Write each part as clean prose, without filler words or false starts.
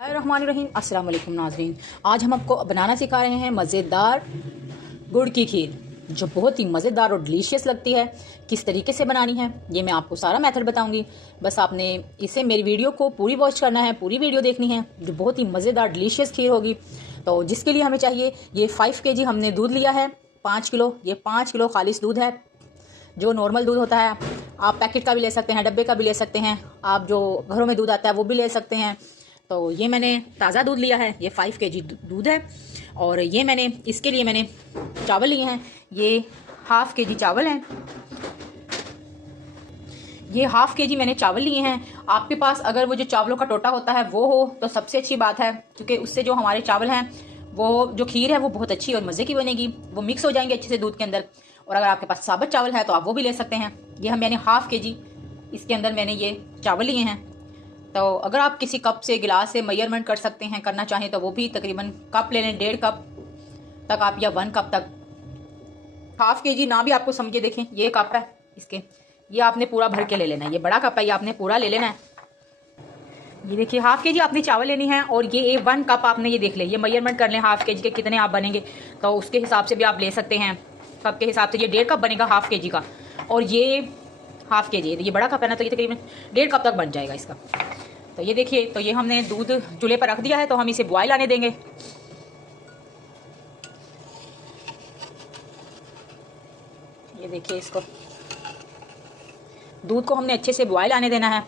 रहमानिर्रहीम। अस्सलाम वालेकुम नाज़रीन, आज हम आपको बनाना सिखा रहे हैं मज़ेदार गुड़ की खीर, जो बहुत ही मज़ेदार और डिलीशियस लगती है। किस तरीके से बनानी है ये मैं आपको सारा मेथड बताऊंगी। बस आपने इसे मेरी वीडियो को पूरी वॉच करना है, पूरी वीडियो देखनी है, जो बहुत ही मज़ेदार डिलीशियस खीर होगी। तो जिसके लिए हमें चाहिए ये 5 kg हमने दूध लिया है, 5 किलो। ये 5 किलो खालिश दूध है, जो नॉर्मल दूध होता है। आप पैकेट का भी ले सकते हैं, डब्बे का भी ले सकते हैं, आप जो घरों में दूध आता है वो भी ले सकते हैं। तो ये मैंने ताज़ा दूध लिया है, ये 5 kg दूध है। और ये इसके लिए मैंने चावल लिए हैं, ये 1/2 kg चावल हैं। ये 1/2 kg मैंने चावल लिए हैं। आपके पास अगर वो जो चावलों का टोटा होता है वो हो तो सबसे अच्छी बात है, क्योंकि उससे जो हमारे चावल हैं वो जो खीर है वो बहुत अच्छी और मज़े की बनेगी, वो मिक्स हो जाएंगे अच्छे से दूध के अंदर। और अगर आपके पास साबुत चावल है तो आप वो भी ले सकते हैं। ये मैंने 1/2 kg इसके अंदर मैंने ये चावल लिए हैं। तो अगर आप किसी कप से, गिलास से मेजरमेंट कर सकते हैं, करना चाहें तो वो भी तकरीबन कप ले लें, 1.5 कप तक आप, या 1 कप तक। 1/2 kg ना भी आपको समझे, देखें ये कप है इसके, ये आपने पूरा भर के ले लेना है। ये बड़ा कप है, ये आपने पूरा ले लेना है। ये देखिए 1/2 kg आपने चावल लेनी है, और ये 1 कप आपने, ये देख लें, ये मेजरमेंट कर लें 1/2 kg के कितने आप बनेंगे, तो उसके हिसाब से भी आप ले सकते हैं। कप के हिसाब से ये 1.5 कप बनेगा 1/2 kg का, और ये 1/2 kg, ये बड़ा कप है ना, तो ये तकरीबन 1.5 कप तक बन जाएगा इसका। तो ये देखिए, तो ये हमने दूध चूल्हे पर रख दिया है, तो हम इसे बॉयल आने देंगे। ये देखिए, इसको दूध को हमने अच्छे से बॉयल आने देना है।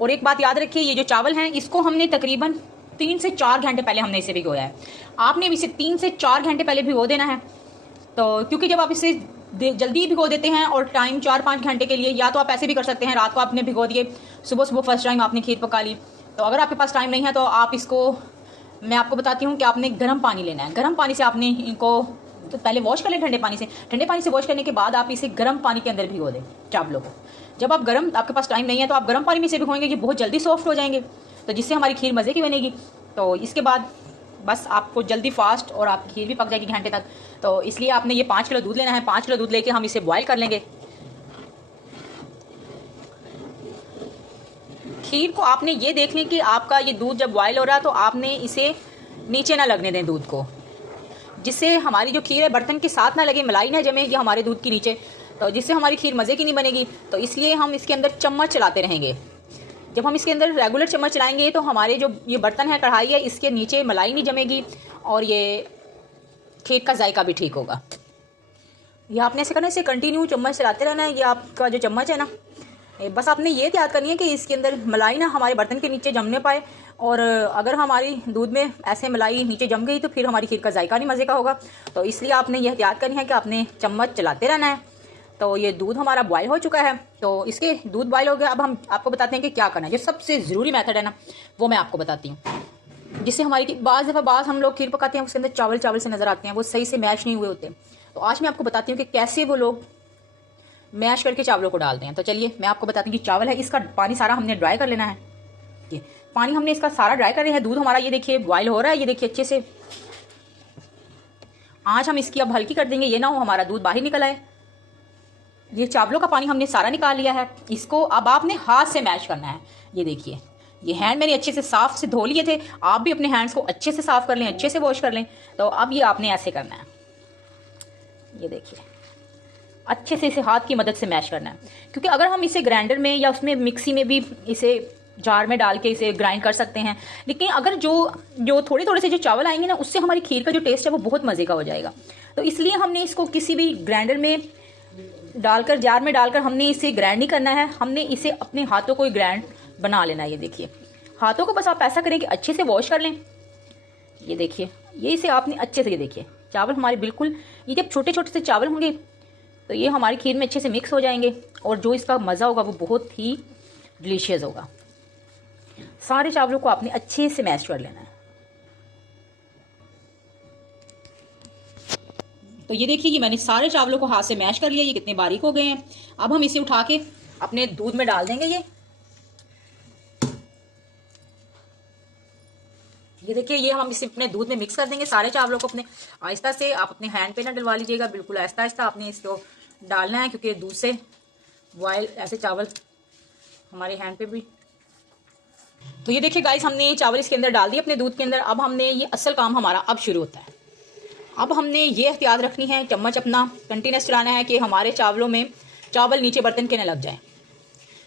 और एक बात याद रखिए, ये जो चावल हैं इसको हमने तकरीबन 3 से 4 घंटे पहले हमने इसे भिगोया है। आपने इसे 3 से 4 घंटे पहले भिगो देना है। तो क्योंकि जब आप इसे जल्दी भिगो देते हैं और टाइम 4-5 घंटे के लिए, या तो आप ऐसे भी कर सकते हैं, रात को आपने भिगो दिए, सुबह सुबह फर्स्ट टाइम आपने खीर पका ली। तो अगर आपके पास टाइम नहीं है तो आप इसको, मैं आपको बताती हूँ कि आपने गर्म पानी लेना है। गर्म पानी से आपने इनको तो पहले वॉश कर लें ठंडे पानी से। ठंडे पानी से वॉश करने के बाद आप इसे गर्म पानी के अंदर भिगो दें चावलों को। जब आप आपके पास टाइम नहीं है तो आप गर्म पानी में से भिगोएंगे, ये बहुत जल्दी सॉफ्ट हो जाएंगे, तो जिससे हमारी खीर मज़े की बनेगी। तो इसके बाद बस आपको जल्दी फास्ट और आपकी खीर भी पक जाएगी घंटे तक। तो इसलिए आपने ये 5 किलो दूध लेना है। 5 किलो दूध लेके हम इसे बॉयल कर लेंगे। खीर को आपने ये देख लें कि आपका ये दूध जब बॉयल हो रहा है तो आपने इसे नीचे ना लगने दें दूध को, जिससे हमारी जो खीर है बर्तन के साथ ना लगे, मलाई ना जमे ये हमारे दूध के नीचे, तो जिससे हमारी खीर मज़े की नहीं बनेगी। तो इसलिए हम इसके अंदर चम्मच चलाते रहेंगे। जब हम इसके अंदर रेगुलर चम्मच चलाएंगे तो हमारे जो ये बर्तन है, कढ़ाई है, इसके नीचे मलाई नहीं जमेगी और ये खीर का जायका भी ठीक होगा। ये आपने ऐसे करना, इसे कंटिन्यू चम्मच चलाते रहना है। ये आपका जो चम्मच है ना, बस आपने ये याद करनी है कि इसके अंदर मलाई ना हमारे बर्तन के नीचे जमने पाए। और अगर हमारी दूध में ऐसे मलाई नीचे जम गई तो फिर हमारी खीर का जायका नहीं मज़े का होगा। तो इसलिए आपने यह याद करनी है कि आपने चम्मच चलाते रहना है। तो ये दूध हमारा बॉयल हो चुका है, तो इसके दूध बॉयल हो गया। अब हम आपको बताते हैं कि क्या करना है। जो सबसे ज़रूरी मेथड है ना, वो मैं आपको बताती हूँ, जिससे हमारी बाज़ हम लोग खीर पकाते हैं उसके अंदर चावल चावल से नज़र आते हैं, वो सही से मैश नहीं हुए होते। तो आज मैं आपको बताती हूँ कि कैसे वो लोग मैश करके चावलों को डालते हैं। तो चलिए मैं आपको बताती हूँ कि चावल है, इसका पानी सारा हमने ड्राई कर लेना है। ये पानी हमने इसका सारा ड्राई कर रहे हैं। दूध हमारा ये देखिए बॉयल हो रहा है, ये देखिए अच्छे से। आज हम इसकी अब हल्की कर देंगे, ये ना हो हमारा दूध बाहर निकल आए। ये चावलों का पानी हमने सारा निकाल लिया है। इसको अब आपने हाथ से मैश करना है। ये देखिए, ये हैंड मैंने अच्छे से साफ से धो लिए थे, आप भी अपने हैंड्स को अच्छे से साफ कर लें, अच्छे से वॉश कर लें। तो अब ये आपने ऐसे करना है, ये देखिए अच्छे से इसे हाथ की मदद से मैश करना है। क्योंकि अगर हम इसे ग्राइंडर में या उसमें मिक्सी में भी, इसे जार में डाल के इसे ग्राइंड कर सकते हैं, लेकिन अगर जो थोड़े थोड़े से जो चावल आएंगे ना, उससे हमारी खीर का जो टेस्ट है वो बहुत मज़े का हो जाएगा। तो इसलिए हमने इसको किसी भी ग्राइंडर में डालकर, जार में डालकर हमने इसे ग्राइंड नहीं करना है, हमने इसे अपने हाथों को ग्राइंड बना लेना है। ये देखिए, हाथों को बस आप ऐसा करें कि अच्छे से वॉश कर लें। ये देखिए, ये इसे आपने अच्छे से, ये देखिए चावल हमारे बिल्कुल, ये जब छोटे छोटे से चावल होंगे तो ये हमारी खीर में अच्छे से मिक्स हो जाएंगे, और जो इसका मज़ा होगा वो बहुत ही डिलीशियस होगा। सारे चावलों को आपने अच्छे से मैश कर लेना है। तो ये देखिए, ये मैंने सारे चावलों को हाथ से मैश कर लिया, ये कितने बारीक हो गए हैं। अब हम इसे उठा के अपने दूध में डाल देंगे। ये देखिए, ये हम इसे अपने दूध में मिक्स कर देंगे सारे चावलों को अपने। आहिस्ता से, आप अपने हैंड पे ना डलवा लीजिएगा, बिल्कुल आहिस्ता आहिस्ता आपने इसको डालना है, क्योंकि दूध से बॉयल ऐसे चावल हमारे हैंड पे भी तो ये देखिए गाइस, हमने चावल इसके अंदर डाल दिए अपने दूध के अंदर। अब हमने ये असल काम हमारा अब शुरू होता है। अब हमने ये एहतियात रखनी है, चम्मच अपना कंटिन्यूस चलाना है कि हमारे चावलों में चावल नीचे बर्तन के न लग जाए।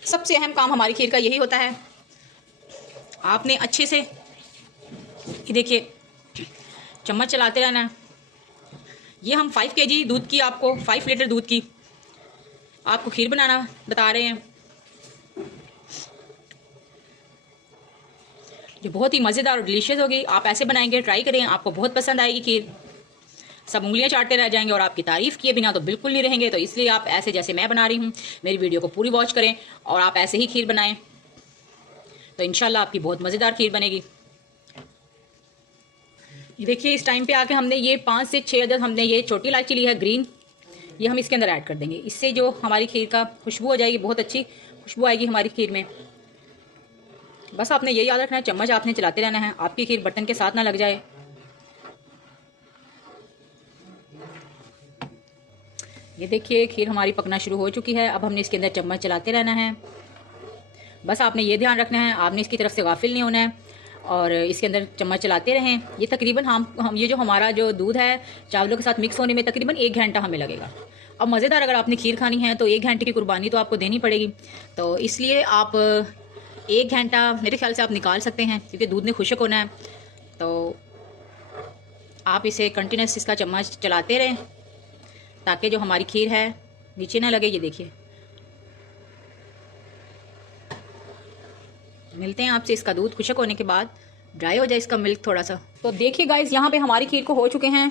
सबसे अहम काम हमारी खीर का यही होता है। आपने अच्छे से ये देखिए चम्मच चलाते रहना है। ये हम 5 kg दूध की, आपको 5 लीटर दूध की आपको खीर बनाना बता रहे हैं। ये बहुत ही मज़ेदार और डिलीशियस होगी। आप ऐसे बनाएंगे, ट्राई करें, आपको बहुत पसंद आएगी खीर। सब उंगलियां चाटते रह जाएंगे और आपकी तारीफ़ किए बिना तो बिल्कुल नहीं रहेंगे। तो इसलिए आप ऐसे जैसे मैं बना रही हूँ, मेरी वीडियो को पूरी वॉच करें और आप ऐसे ही खीर बनाएं, तो इंशाल्लाह आपकी बहुत मज़ेदार खीर बनेगी। ये देखिए, इस टाइम पे आके हमने ये 5 से 6 अदद हमने ये छोटी इलायची ली है ग्रीन, ये हम इसके अंदर ऐड कर देंगे। इससे जो हमारी खीर का खुशबू हो जाएगी, बहुत अच्छी खुशबू आएगी हमारी खीर में। बस आपने ये याद रखना है, चम्मच आपने चलाते रहना है, आपकी खीर बर्तन के साथ ना लग जाए। ये देखिए, खीर हमारी पकना शुरू हो चुकी है। अब हमने इसके अंदर चम्मच चलाते रहना है। बस आपने ये ध्यान रखना है, आपने इसकी तरफ से गाफिल नहीं होना है और इसके अंदर चम्मच चलाते रहें। ये तकरीबन हम ये जो हमारा जो दूध है चावलों के साथ मिक्स होने में तकरीबन 1 घंटा हमें लगेगा। अब मज़ेदार अगर आपने खीर खानी है तो 1 घंटे की कुर्बानी तो आपको देनी पड़ेगी। तो इसलिए आप 1 घंटा मेरे ख्याल से आप निकाल सकते हैं, क्योंकि दूध ने खुशक होना है। तो आप इसे कंटिन्यूस इसका चम्मच चलाते रहें ताकि जो हमारी खीर है नीचे ना लगे। ये देखिए, मिलते हैं आपसे इसका दूध खुशक होने के बाद, ड्राई हो जाए इसका मिल्क थोड़ा सा। तो देखिए गाइस, यहाँ पे हमारी खीर को हो चुके हैं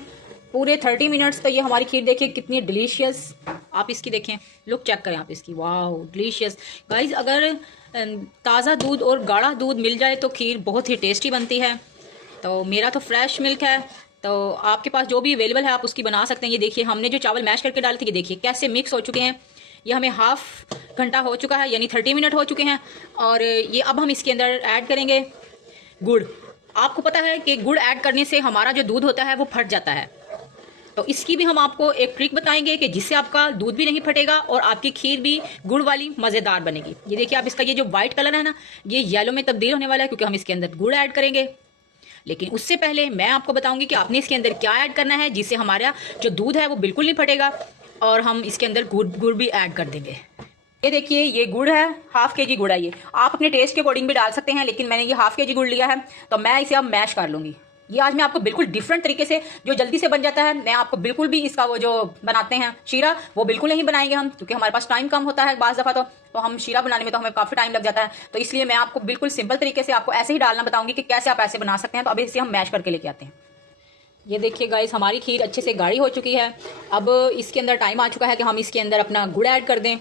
पूरे 30 मिनट्स। तो ये हमारी खीर देखिए कितनी डिलीशियस, आप इसकी देखें, लुक चेक करें आप इसकी, वाह डिलीशियस। गाइस, अगर ताज़ा दूध और गाढ़ा दूध मिल जाए तो खीर बहुत ही टेस्टी बनती है। तो मेरा तो फ्रेश मिल्क है, तो आपके पास जो भी अवेलेबल है आप उसकी बना सकते हैं। ये देखिए, हमने जो चावल मैश करके डाले थे, ये देखिए कैसे मिक्स हो चुके हैं। ये हमें हाफ घंटा हो चुका है, यानी 30 मिनट हो चुके हैं। और ये अब हम इसके अंदर ऐड करेंगे गुड़। आपको पता है कि गुड़ ऐड करने से हमारा जो दूध होता है वो फट जाता है। तो इसकी भी हम आपको एक ट्रिक बताएंगे कि जिससे आपका दूध भी नहीं फटेगा और आपकी खीर भी गुड़ वाली मज़ेदार बनेगी। ये देखिए, आप इसका ये जो वाइट कलर है ना, ये येलो में तब्दील होने वाला है, क्योंकि हम इसके अंदर गुड़ ऐड करेंगे। लेकिन उससे पहले मैं आपको बताऊंगी कि आपने इसके अंदर क्या ऐड करना है जिससे हमारा जो दूध है वो बिल्कुल नहीं फटेगा। और हम इसके अंदर गुड़ भी ऐड कर देंगे। ये देखिए, ये गुड़ है, ½ kg गुड़ है। ये आप अपने टेस्ट के अकॉर्डिंग भी डाल सकते हैं, लेकिन मैंने ये ½ kg गुड़ लिया है। तो मैं इसे अब मैश कर लूँगी। ये आज मैं आपको बिल्कुल डिफरेंट तरीके से, जो जल्दी से बन जाता है, मैं आपको बिल्कुल भी इसका वो जो बनाते हैं शीरा, वो बिल्कुल नहीं बनाएंगे हम, क्योंकि हमारे पास टाइम कम होता है बाज़ दफ़ा। तो हम शीरा बनाने में तो हमें काफ़ी टाइम लग जाता है। तो इसलिए मैं आपको बिल्कुल सिंपल तरीके से आपको ऐसे ही डालना बताऊंगी कि कैसे आप ऐसे बना सकते हैं। तो अभी इसे हम मैश करके लेके आते हैं। ये देखिए गाइस, हमारी खीर अच्छे से गाढ़ी हो चुकी है। अब इसके अंदर टाइम आ चुका है कि हम इसके अंदर अपना गुड़ ऐड कर दें।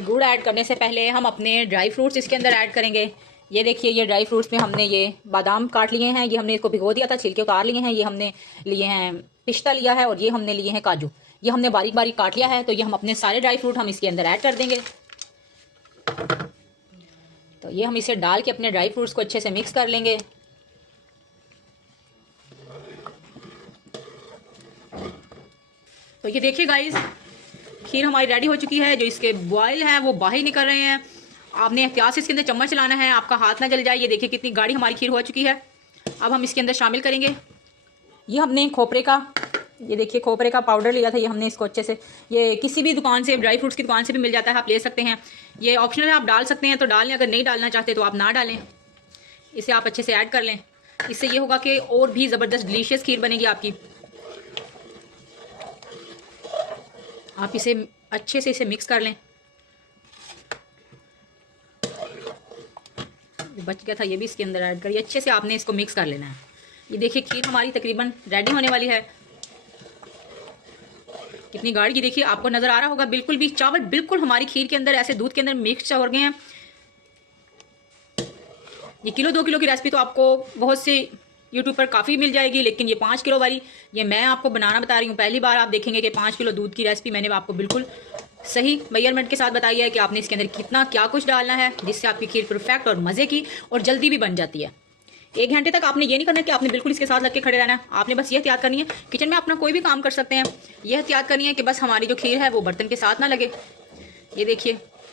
गुड़ ऐड करने से पहले हम अपने ड्राई फ्रूट्स इसके अंदर ऐड करेंगे। ये देखिए, ये ड्राई फ्रूट्स में हमने ये बादाम काट लिए हैं, ये हमने इसको भिगो दिया था, छिलके उतार लिए हैं। ये हमने लिए हैं पिस्ता लिया है, और ये हमने लिए हैं काजू, ये हमने बारीक बारीक काट लिया है। तो ये हम अपने सारे ड्राई फ्रूट हम इसके अंदर ऐड कर देंगे। तो ये हम इसे डाल के अपने ड्राई फ्रूट्स को अच्छे से मिक्स कर लेंगे। तो ये देखिए गाइस, खीर हमारी रेडी हो चुकी है। जो इसके बॉयल हैं वो बाहर निकल रहे हैं। आपने एहतियात से इसके अंदर चम्मच चलाना है, आपका हाथ ना जल जाए। ये देखिए कितनी गाढ़ी हमारी खीर हो चुकी है। अब हम इसके अंदर शामिल करेंगे, ये हमने खोपरे का, ये देखिए खोपरे का पाउडर लिया था। ये हमने इसको अच्छे से, ये किसी भी दुकान से, ड्राई फ्रूट्स की दुकान से भी मिल जाता है, आप ले सकते हैं। ये ऑप्शनल है, आप डाल सकते हैं तो डाल लें, अगर नहीं डालना चाहते तो आप ना डालें। इसे आप अच्छे से ऐड कर लें, इससे ये होगा कि और भी ज़बरदस्त डिलीशियस खीर बनेगी आपकी। आप इसे अच्छे से इसे मिक्स कर लें। बच गया था, ये भी इसके अंदर ऐड करिए। अच्छे से आपने इसको मिक्स कर लेना है। ये देखिए खीर हमारी तकरीबन रेडी होने वाली है। कितनी गाढ़ी, ये देखिए आपको नजर आ रहा होगा, बिल्कुल भी चावल बिल्कुल हमारी खीर के अंदर ऐसे दूध के अंदर मिक्स हो गए हैं। ये 1-2 किलो की रेसिपी तो आपको बहुत से यूट्यूब पर काफ़ी मिल जाएगी, लेकिन ये 5 किलो वाली ये मैं आपको बनाना बता रही हूँ। पहली बार आप देखेंगे कि 5 किलो दूध की रेसिपी मैंने आपको बिल्कुल सही मेजरमेंट के साथ बताई है कि आपने इसके अंदर कितना क्या कुछ डालना है, जिससे आपकी खीर परफेक्ट और मज़े की और जल्दी भी बन जाती है। 1 घंटे तक आपने ये नहीं करना कि आपने बिल्कुल इसके साथ लग के खड़े रहना है। आपने बस ये एहतियात करनी है, किचन में अपना कोई भी काम कर सकते हैं, ये एहतियात करनी है कि बस हमारी जो खीर है वो बर्तन के साथ ना लगे। ये देखिए